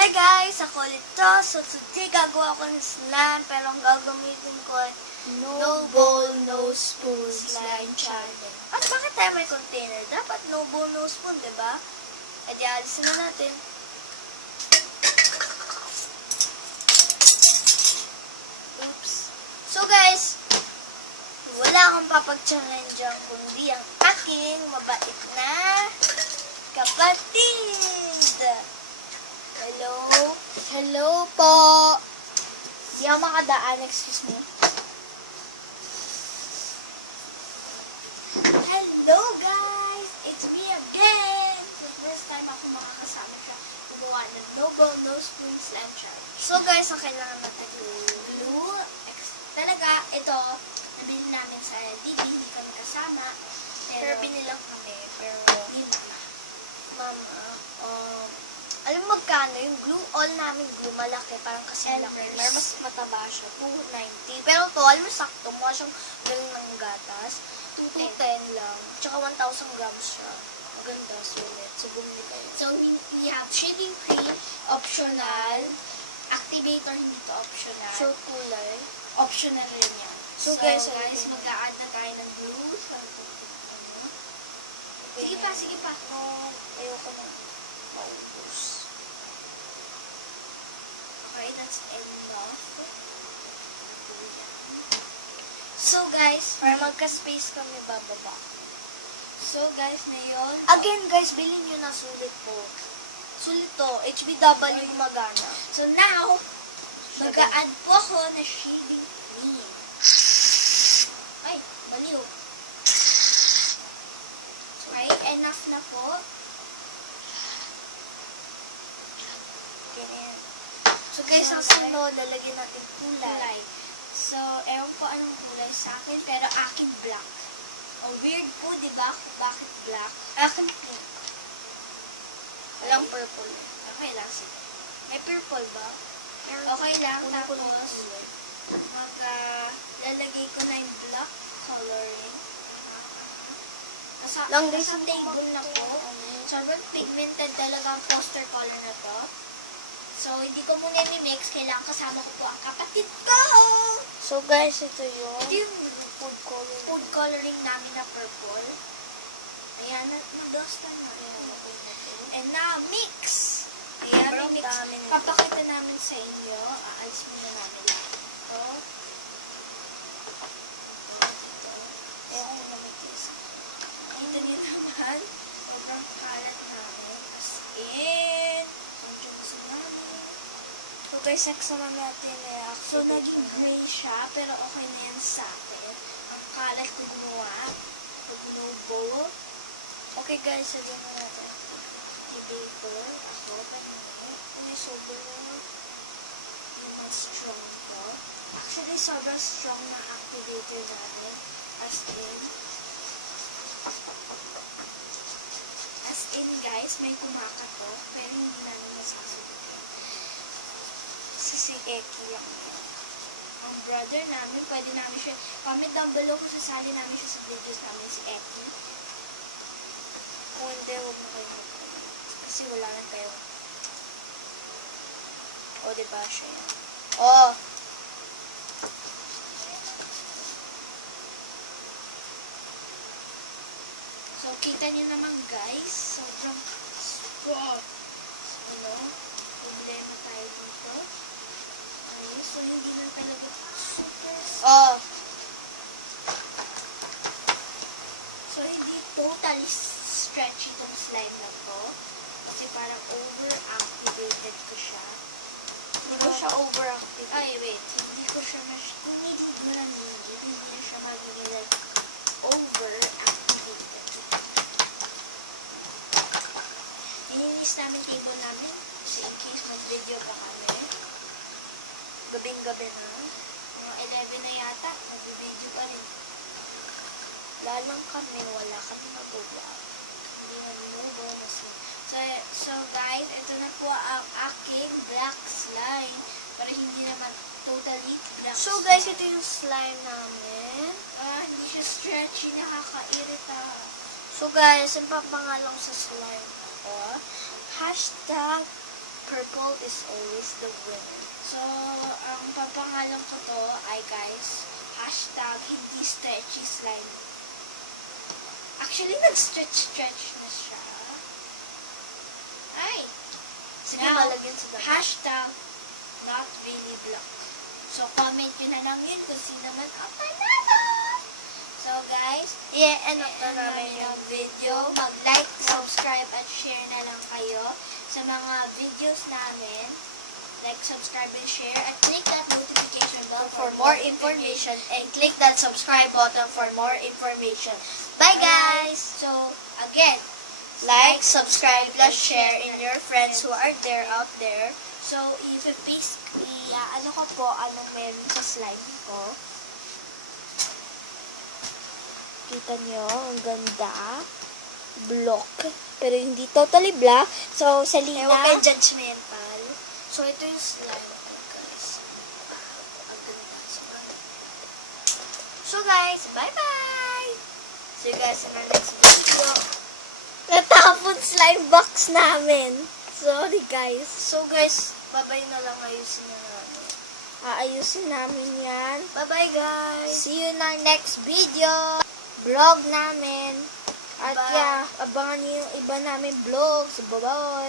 Hi guys! Ako ulit to. So today gagawa ko ng slime pero ang gagamitin ko ay No bowl, no spoon slime challenge. At bakit tayo may container? Dapat no bowl, no spoon, diba? E di alisin na natin. Oops. So guys, wala akong papag-challenge kundi ang aking mabait na kapatid. Hello? Hello po! Di ako makadaan, excuse me. Hello guys! It's me again! So first time ako makakasama siya gumawa ng no bowl, no spoon slime challenge. So guys, ang kailangan natin glue. Talaga, ito, nabili namin sa DB, hindi kami kasama. Pero binilang kami, pero yun lang. Mama, alam mo magkano yung glue all namin glue malaki, parang kasi malaki. Pero mas mataba siya, 290. Pero to, alam mo sakto, mukha siyang galing ng gatas. 210 lang. Tsaka 1,000 grams siya. Maganda, sulit. So, bumili kayo. So, we have shaving cream, optional. Activator, hindi to optional. So, kulay. Optional rin yan. So, guys, mag-a-add na tayo ng glue. Sige pa, sige pa. Ayoko na maubos. Okay, that's enough. So, guys, para magka-space kami bababa. So, guys, ngayon, Again, guys, bilhin nyo na sulit po. Sulit to. HBW magana. so now, mag-a-add po ako na shaving cream. Ay, baliw. Okay, enough na po. Ganyan. So, guys, ang sunod, lalagyan natin kulay. So, ewan ko anong kulay sa akin, pero akin black. Oh, weird po, di ba? Bakit black? Akin pink. Walang purple. Okay lang, sige. May purple ba? Okay lang, Una ko lang tapos, kulay. lalagay ko na yung black coloring. Lang Nasa din table na po. Sobrang pigmented talaga ang poster color na to. So, hindi ko muna ni-mix. Kailangan kasama ko po ang kapatid ko. So, guys, ito yung Ito yung food color. food coloring namin na purple. Ayan, nag-dustan na. Ayan, okay na to. And now, mix! Ayan, Sobrang mix. dami na. Papakita namin sa inyo. Aalis muna namin lahat ito. Ito. Ayoko na mag-taste. Ito nyo naman. Sobrang kalat namin. As in. Medyo gusto namin. So, guys, next naman natin So, naging gray siya, pero okay na yan sa akin. Ang kalat ko gumawa. So, bowl. Okay, guys, sabihin na natin. Activator. Ako, panino. May sobrang Yung mas strong to. Actually, sobrang strong na activator namin. As in, guys, may kumakatok, pero hindi namin masasabihin. si Eki lang. Ang brother namin, pwede namin siya, comment down below kung sasali namin siya sa videos namin, si Eki. Kung hindi, huwag na kayo mag-comment. Kasi wala na kayo. O, diba siya yan? Oh! So, kita niyo naman, guys, sobrang strong. Problema tayo dito. Okay, so hindi na talaga super. Oh! So, hindi totally stretchy itong slime na to. Kasi parang over-activated ko siya. Hindi ko siya overactive. Ay, wait. Hindi ko siya Tumilig mo lang hindi na siya magiging like over-activated. Ininis namin table namin. So, in case mag-video pa kami. Gabing-gabi na. Mga 11 na yata. Mag-video pa rin. Lalang kami, wala kami magawa. Hindi mag-move na siya. So guys, ito na po ang aking black slime. Pero hindi naman totally black So, slime. guys, ito yung slime namin. Hindi siya stretchy, nakakairita. So, guys, ang papangalan ko sa slime ko, hashtag purple is always the winner. So, ang papangalan ko to ay guys, hashtag hindi stretchy slime. Actually, nag-stretch na siya. Ay! Sige, Now, malagyan sa dapat. hashtag not really black. So, comment nyo na lang yun kung sino man ang panalo. So, guys, And ano namin yung video. Mag-like, subscribe, at share na lang kayo sa mga videos namin. Like, subscribe, and share. At click that notification bell for more information and click that subscribe button for more information. Bye guys! So, again, Like, subscribe, plus share in your friends who are there out there. so if basically, Ano ko po, anong meron sa slime ko? Kita nyo, ang ganda. Block. Pero hindi totally black. So, sa lina. huwag kayong judgmental. So, ito yung slime ko, guys. Ang ganda. So guys, bye-bye! See you guys in our next video. Natapon slime box namin. Sorry guys. So guys, bye-bye na lang, ayusin na natin. Aayusin namin yan. Bye-bye guys! See you in our next video. Vlog namin. At Bye. yeah, abangan niyo yung iba namin vlogs. Bye-bye!